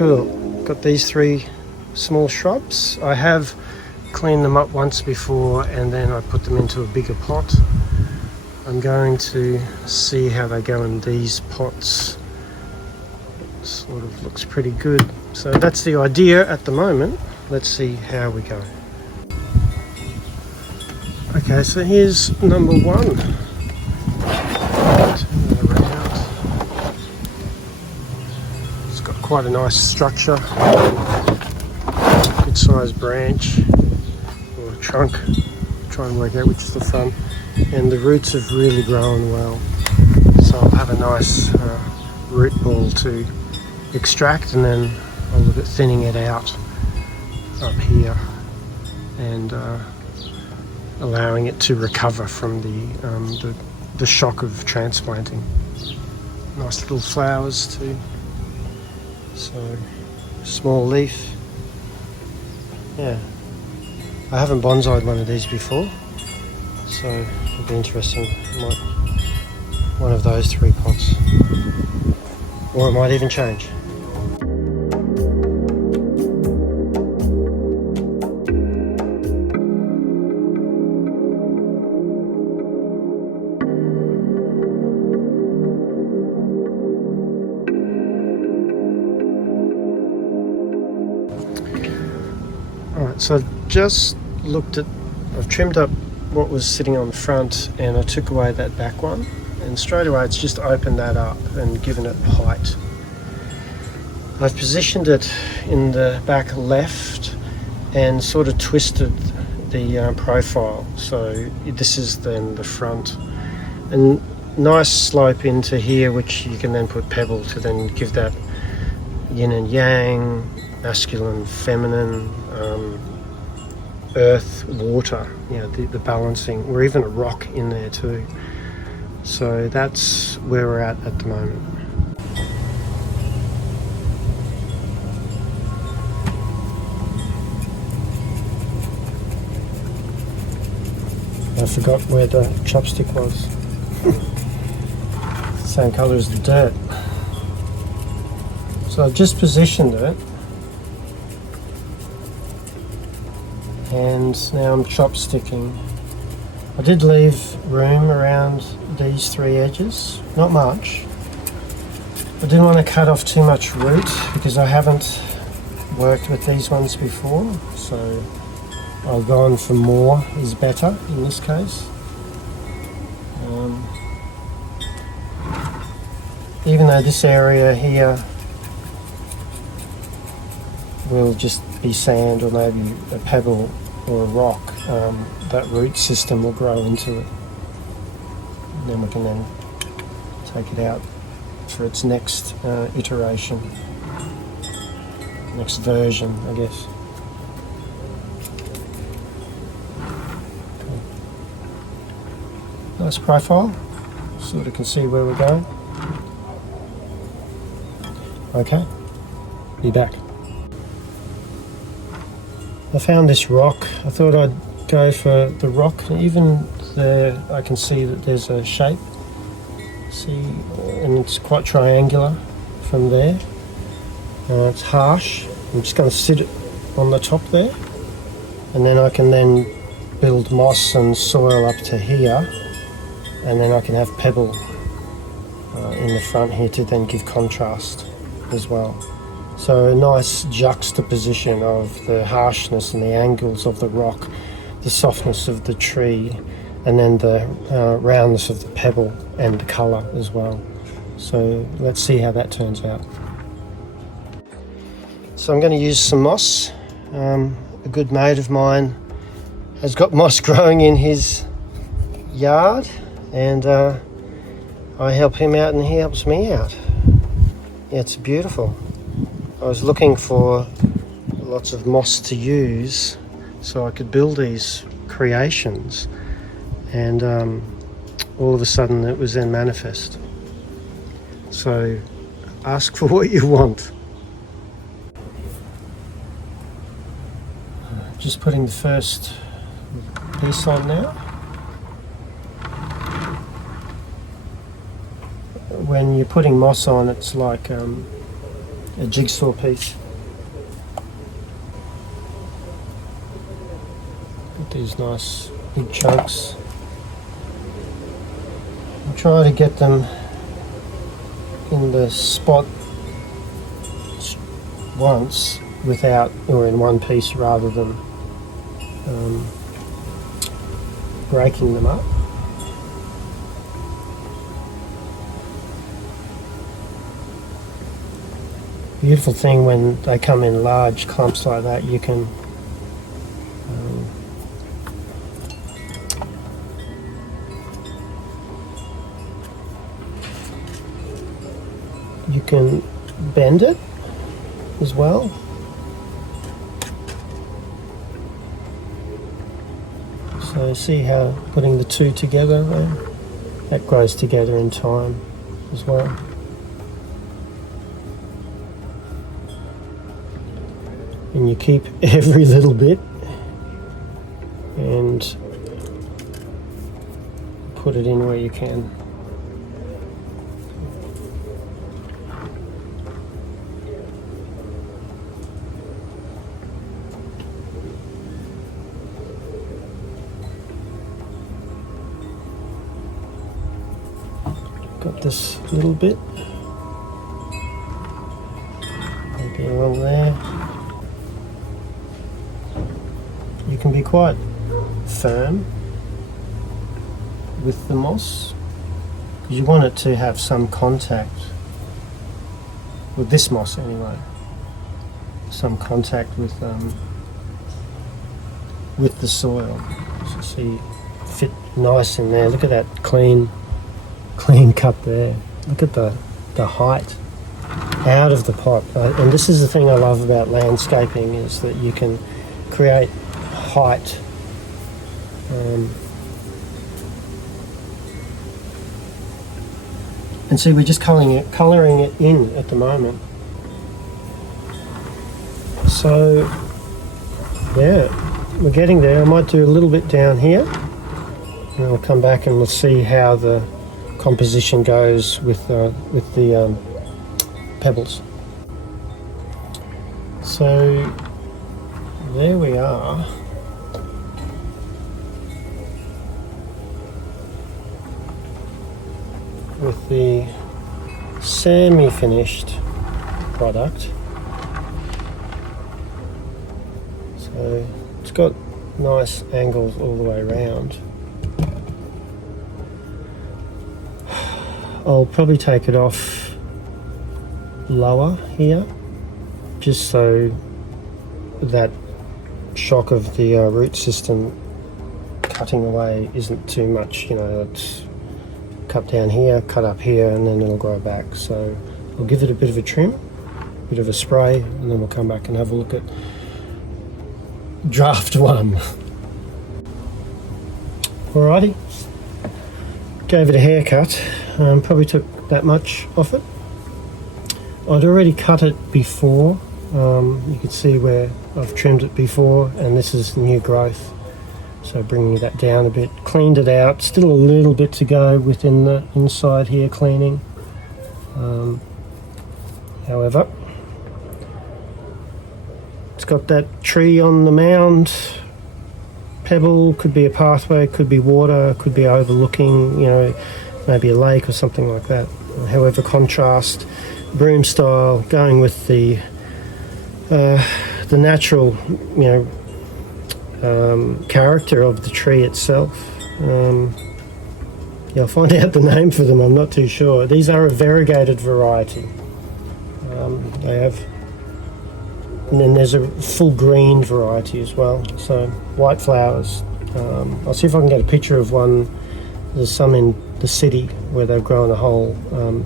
Cool. Got these 3 small shrubs. I have cleaned them up once before and then I put them into a bigger pot. I'm going to see how they go in these pots. Sort of looks pretty good. So that's the idea at the moment. Let's see how we go. Okay, so here's number 1. Turn that around. It's got quite a nice structure. Good sized branch or trunk. Try and work out which is the front. And the roots have really grown well. So I'll have a nice root ball to extract, and then I'll look at thinning it out up here and allowing it to recover from the shock of transplanting. Nice little flowers too. So small leaf. Yeah, I haven't bonsai'd one of these before, so it'll be interesting. Might one of those 3 pots, or it might even change. Alright, so I've just I've trimmed up what was sitting on the front and I took away that back one, and straight away it's just opened that up and given it height. I've positioned it in the back left and sort of twisted the profile, so this is then the front, and nice slope into here which you can then put pebble to then give that yin and yang, masculine, feminine, earth, water, the balancing, or even a rock in there too. So that's where we're at the moment. I forgot where the chopstick was. Same colour as the dirt. So I've just positioned it, and now I'm chopsticking. I did leave room around these 3 edges, not much. I didn't want to cut off too much root because I haven't worked with these ones before, so I've gone for more is better in this case. Even though this area here will just be sand or maybe a pebble or a rock, that root system will grow into it. And then we can then take it out for its next iteration, next version, I guess. Okay. Nice profile, sort of can see where we're going. Okay, be back. I found this rock. I thought I'd go for the rock. Even there I can see that there's a shape. See, and it's quite triangular from there. It's harsh. I'm just going to sit it on the top there, and then I can then build moss and soil up to here, and then I can have pebble in the front here to then give contrast as well. So a nice juxtaposition of the harshness and the angles of the rock, the softness of the tree, and then the roundness of the pebble and the colour as well. So let's see how that turns out. So I'm going to use some moss. A good mate of mine has got moss growing in his yard, and I help him out and he helps me out. Yeah, it's beautiful. I was looking for lots of moss to use so I could build these creations, and all of a sudden it was then manifest. So ask for what you want. Just putting the first piece on now. When you're putting moss on, it's like a jigsaw piece. Got these nice big chunks. I'll try to get them in the spot once without, or in one piece rather than breaking them up. Beautiful thing when they come in large clumps like that, you can bend it as well. So see how putting the two together, that grows together in time as well. And you keep every little bit and put it in where you can. Got this little bit, maybe along there. You can be quite firm with the moss because you want it to have some contact with this moss anyway, some contact with the soil. So see, fit nice in there. Look at that clean cut there. Look at the height out of the pot. And this is the thing I love about landscaping, is that you can create height. And see, we're just colouring it in at the moment. So yeah, we're getting there. I might do a little bit down here, and I'll come back and we'll see how the composition goes with the pebbles. So there we are. With the semi-finished product. So it's got nice angles all the way around. I'll probably take it off lower here, just so that shock of the root system cutting away isn't too much. You know, it's cut down here, cut up here, and then it'll grow back. So I'll give it a bit of a trim, a bit of a spray, and then we'll come back and have a look at draft one. Alrighty, gave it a haircut. Probably took that much off it. I'd already cut it before. You can see where I've trimmed it before, and this is new growth. So bringing that down a bit, cleaned it out. Still a little bit to go within the inside here cleaning. However, it's got that tree on the mound. Pebble, could be a pathway, could be water, could be overlooking, you know, maybe a lake or something like that. However, contrast, broom style, going with the natural, you know, character of the tree itself. Yeah, I'll find out the name for them, I'm not too sure. These are a variegated variety. They have, and then there's a full green variety as well, so white flowers. I'll see if I can get a picture of one. There's some in the city where they've grown a whole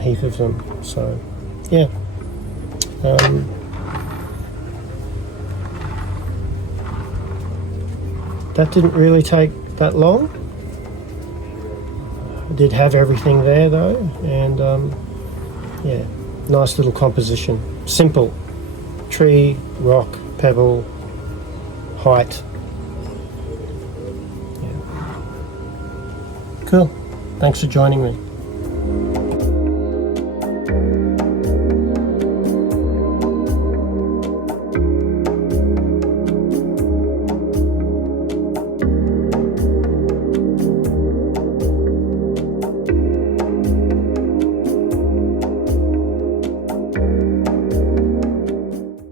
heap of them. So yeah, that didn't really take that long. I did have everything there though, and yeah, nice little composition. Simple. Tree, rock, pebble, height. Yeah. Cool. Thanks for joining me.